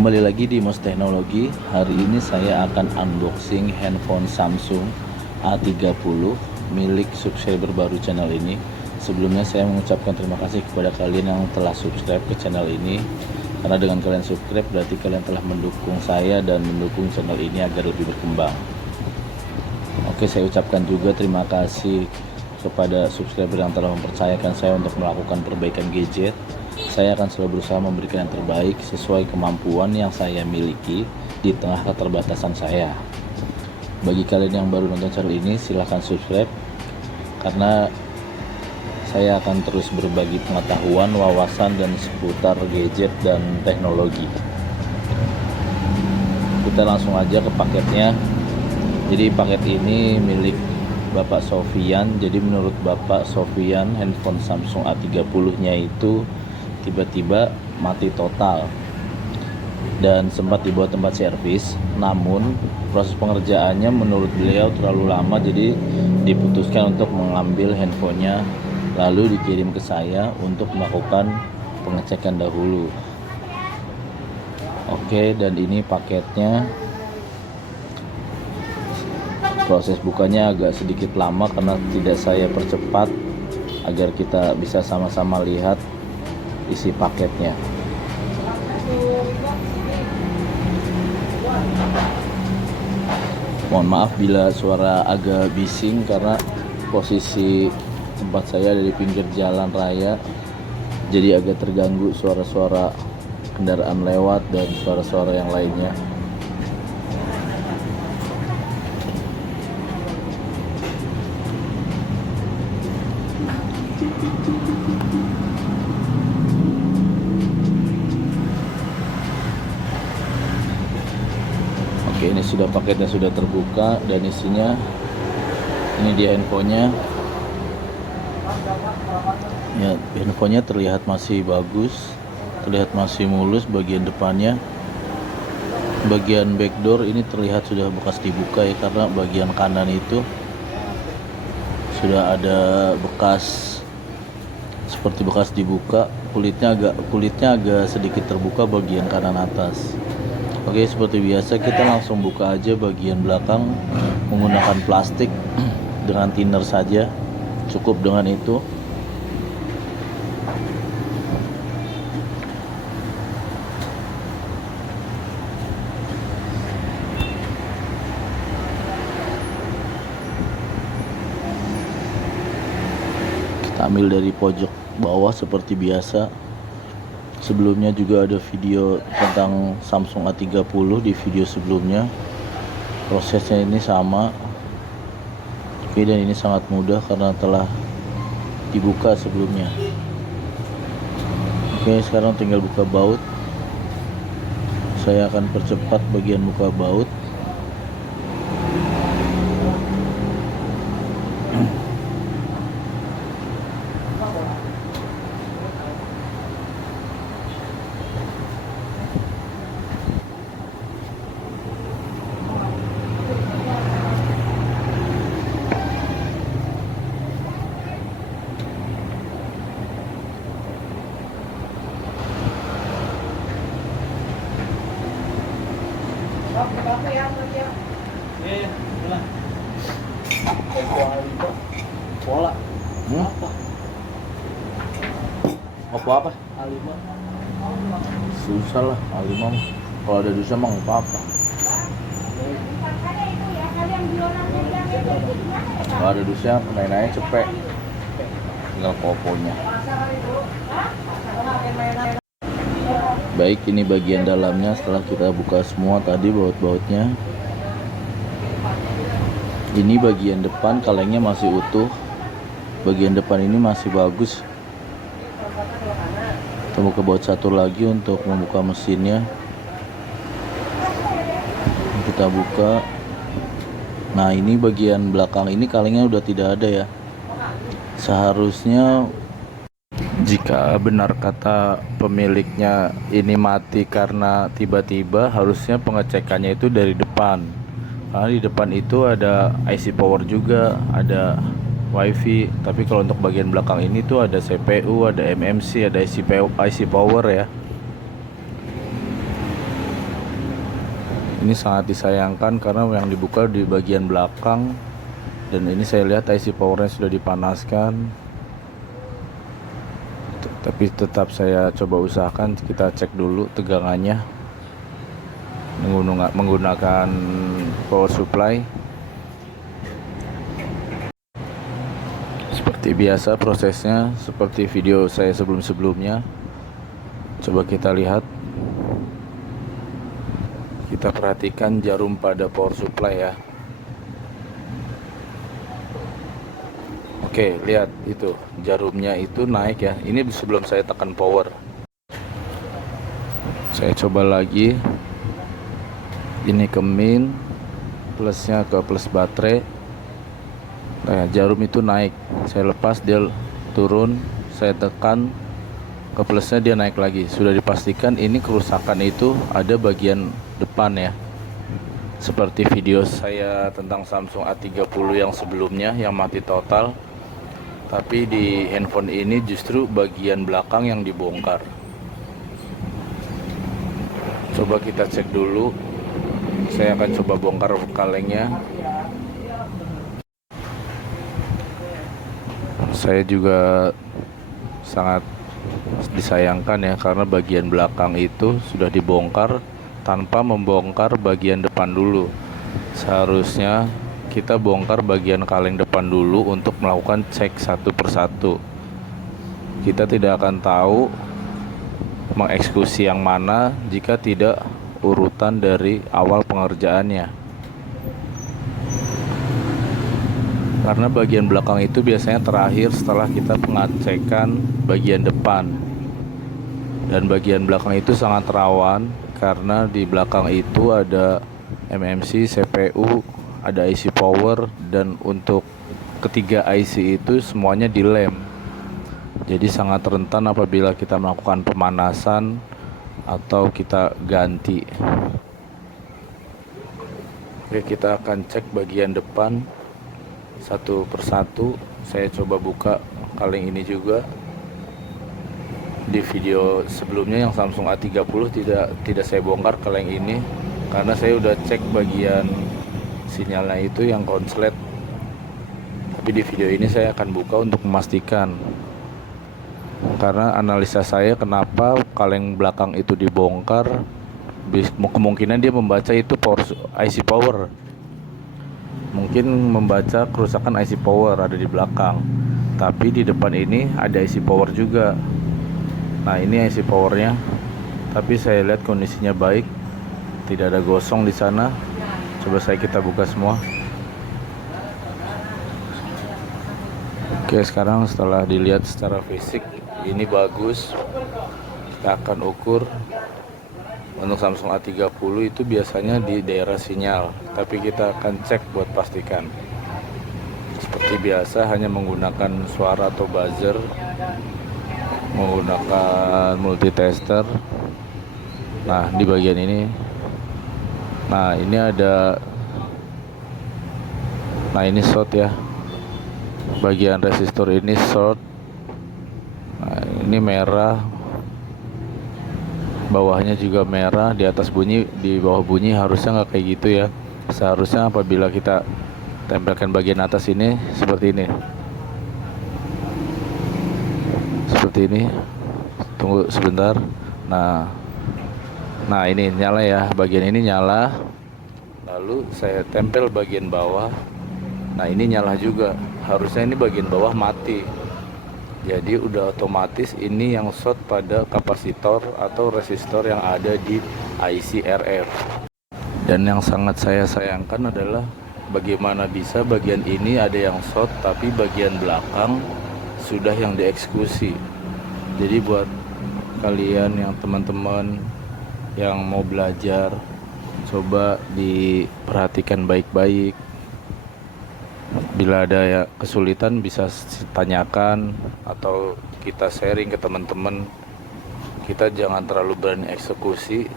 Kembali lagi di Mos Teknologi. Hari ini saya akan unboxing handphone Samsung A30 milik subscriber baru channel ini. Sebelumnya saya mengucapkan terima kasih kepada kalian yang telah subscribe ke channel ini, karena dengan kalian subscribe berarti kalian telah mendukung saya dan mendukung channel ini agar lebih berkembang. Oke, saya ucapkan juga terima kasih kepada subscriber yang telah mempercayakan saya untuk melakukan perbaikan gadget. Saya akan selalu berusaha memberikan yang terbaik sesuai kemampuan yang saya miliki di tengah keterbatasan saya. Bagi kalian yang baru nonton channel ini, silahkan subscribe, karena saya akan terus berbagi pengetahuan, wawasan, dan seputar gadget dan teknologi. Kita langsung aja ke paketnya. Jadi paket ini milik Bapak Sofian. Jadi menurut Bapak Sofian, handphone Samsung A30 nya itu tiba-tiba mati total dan sempat dibawa tempat servis, namun proses pengerjaannya menurut beliau terlalu lama, jadi diputuskan untuk mengambil handphonenya lalu dikirim ke saya untuk melakukan pengecekan dahulu. Oke, dan ini paketnya. Proses bukanya agak sedikit lama karena tidak saya percepat agar kita bisa sama-sama lihat isi paketnya. Mohon maaf bila suara agak bising karena posisi tempat saya ada di pinggir jalan raya, jadi agak terganggu suara-suara kendaraan lewat dan suara-suara yang lainnya. Oke, ini sudah paketnya sudah terbuka dan isinya ini dia handphonenya. Ya, handphonenya terlihat masih bagus, terlihat masih mulus bagian depannya. Bagian backdoor ini terlihat sudah bekas dibuka ya, karena bagian kanan itu sudah ada bekas seperti bekas dibuka. Kulitnya agak sedikit terbuka bagian kanan atas. Oke, seperti biasa kita langsung buka aja bagian belakang menggunakan plastik dengan thinner saja, cukup dengan itu. Kita ambil dari pojok bawah seperti biasa. Sebelumnya juga ada video tentang Samsung A30 di video sebelumnya. Prosesnya ini sama. Oke, dan ini sangat mudah karena telah dibuka sebelumnya. Oke, sekarang tinggal buka baut. Saya akan percepat bagian buka baut. Pola. Apa? Oppo apa? A5. Susah lah A5 mah. Kalau ada dosa mah nggak apa-apa. Kalau ada dosa naik-naik cepet. Tinggal Oppo-nya. Baik, ini bagian dalamnya setelah kita buka semua tadi baut-bautnya. Ini bagian depan kalengnya masih utuh. Bagian depan ini masih bagus. Kita buka baut satu lagi untuk membuka mesinnya. Kita buka. Nah, ini bagian belakang ini kalengnya udah tidak ada ya. Seharusnya jika benar kata pemiliknya ini mati karena tiba-tiba, harusnya pengecekannya itu dari depan. Karena di depan itu ada IC power juga, ada WiFi. Tapi kalau untuk bagian belakang ini tuh ada CPU, ada MMC, ada IC power ya. Ini sangat disayangkan karena yang dibuka di bagian belakang, dan ini saya lihat IC powernya sudah dipanaskan. Tapi tetap saya coba usahakan kita cek dulu tegangannya menggunakan power supply. Seperti biasa prosesnya seperti video saya sebelum-sebelumnya. Coba kita lihat. Kita perhatikan jarum pada power supply ya. Oke, lihat itu jarumnya itu naik ya. Ini sebelum saya tekan power. Saya coba lagi. Ini ke min, plusnya ke plus baterai. Nah, jarum itu naik. Saya lepas dia turun. Saya tekan ke plusnya dia naik lagi. Sudah dipastikan ini kerusakan itu ada bagian depan ya. Seperti video saya tentang Samsung A30 yang sebelumnya yang mati total. Tapi di handphone ini justru bagian belakang yang dibongkar. Coba kita cek dulu. Saya akan coba bongkar kalengnya. Saya juga sangat disayangkan ya, karena bagian belakang itu sudah dibongkar tanpa membongkar bagian depan dulu. Seharusnya kita bongkar bagian kaleng depan dulu untuk melakukan cek satu persatu. Kita tidak akan tahu mengeksekusi yang mana jika tidak urutan dari awal pengerjaannya. Karena bagian belakang itu biasanya terakhir setelah kita pengecekan bagian depan. Dan bagian belakang itu sangat rawan karena di belakang itu ada MMC, CPU, ada IC power, dan untuk ketiga IC itu semuanya dilem. Jadi sangat rentan apabila kita melakukan pemanasan atau kita ganti. Oke, kita akan cek bagian depan satu persatu. Saya coba buka kaleng ini juga. Di video sebelumnya yang Samsung A30 tidak saya bongkar kaleng ini karena saya udah cek bagian sinyalnya itu yang konslet. Tapi di video ini saya akan buka untuk memastikan, karena analisa saya kenapa kaleng belakang itu dibongkar, kemungkinan dia membaca itu IC power. Mungkin membaca kerusakan IC power ada di belakang, tapi di depan ini ada IC power juga. Nah, ini IC powernya, tapi saya lihat kondisinya baik, tidak ada gosong di sana. Coba kita buka semua. Oke, sekarang setelah dilihat secara fisik ini bagus. Kita akan ukur. Untuk Samsung A30 itu biasanya di daerah sinyal, tapi kita akan cek buat pastikan. Seperti biasa hanya menggunakan suara atau buzzer, menggunakan multitester. Nah, di bagian ini, nah ini ada, nah ini short ya, bagian resistor ini short. Nah, ini merah, bawahnya juga merah, di atas bunyi, di bawah bunyi. Harusnya nggak kayak gitu ya. Seharusnya apabila kita tempelkan bagian atas ini seperti ini, seperti ini. Tunggu sebentar. Nah ini nyala ya, bagian ini nyala. Lalu saya tempel bagian bawah. Nah ini nyala juga. Harusnya ini bagian bawah mati. Jadi udah otomatis ini yang short pada kapasitor atau resistor yang ada di IC RF. Dan yang sangat saya sayangkan adalah bagaimana bisa bagian ini ada yang short tapi bagian belakang sudah yang dieksekusi. Jadi buat kalian yang teman-teman yang mau belajar, coba diperhatikan baik-baik. Bila ada ya kesulitan bisa tanyakan atau kita sharing ke teman-teman. Kita jangan terlalu berani eksekusi.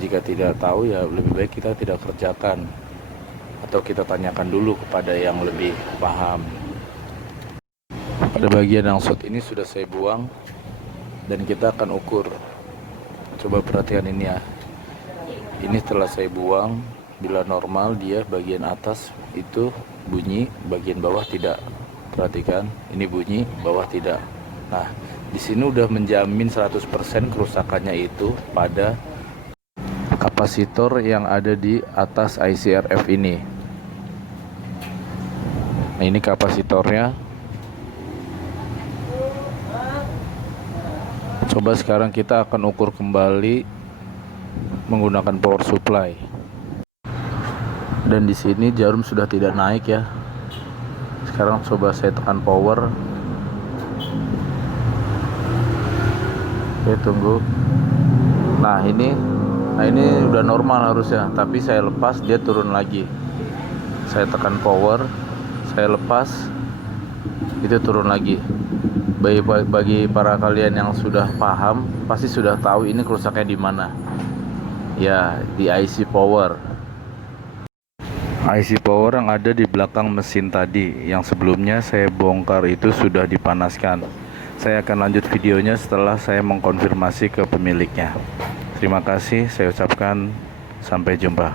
Jika tidak tahu ya lebih baik kita tidak kerjakan, atau kita tanyakan dulu kepada yang lebih paham. Pada bagian yang short ini sudah saya buang dan kita akan ukur. Coba perhatikan ini ya. Ini setelah saya buang, bila normal dia bagian atas itu bunyi, bagian bawah tidak. Perhatikan, ini bunyi, bawah tidak. Nah, di sini udah menjamin 100% kerusakannya itu pada kapasitor yang ada di atas ICRF ini. Nah, ini kapasitornya. Coba sekarang kita akan ukur kembali menggunakan power supply. Dan di sini jarum sudah tidak naik ya. Sekarang coba saya tekan power. Oke, tunggu. Nah ini udah normal harusnya, tapi saya lepas dia turun lagi. Saya tekan power, saya lepas, itu turun lagi. Bagi para kalian yang sudah paham, pasti sudah tahu ini kerusaknya di mana. Ya, di IC power. IC power yang ada di belakang mesin tadi, yang sebelumnya saya bongkar itu sudah dipanaskan. Saya akan lanjut videonya setelah saya mengkonfirmasi ke pemiliknya. Terima kasih, saya ucapkan sampai jumpa.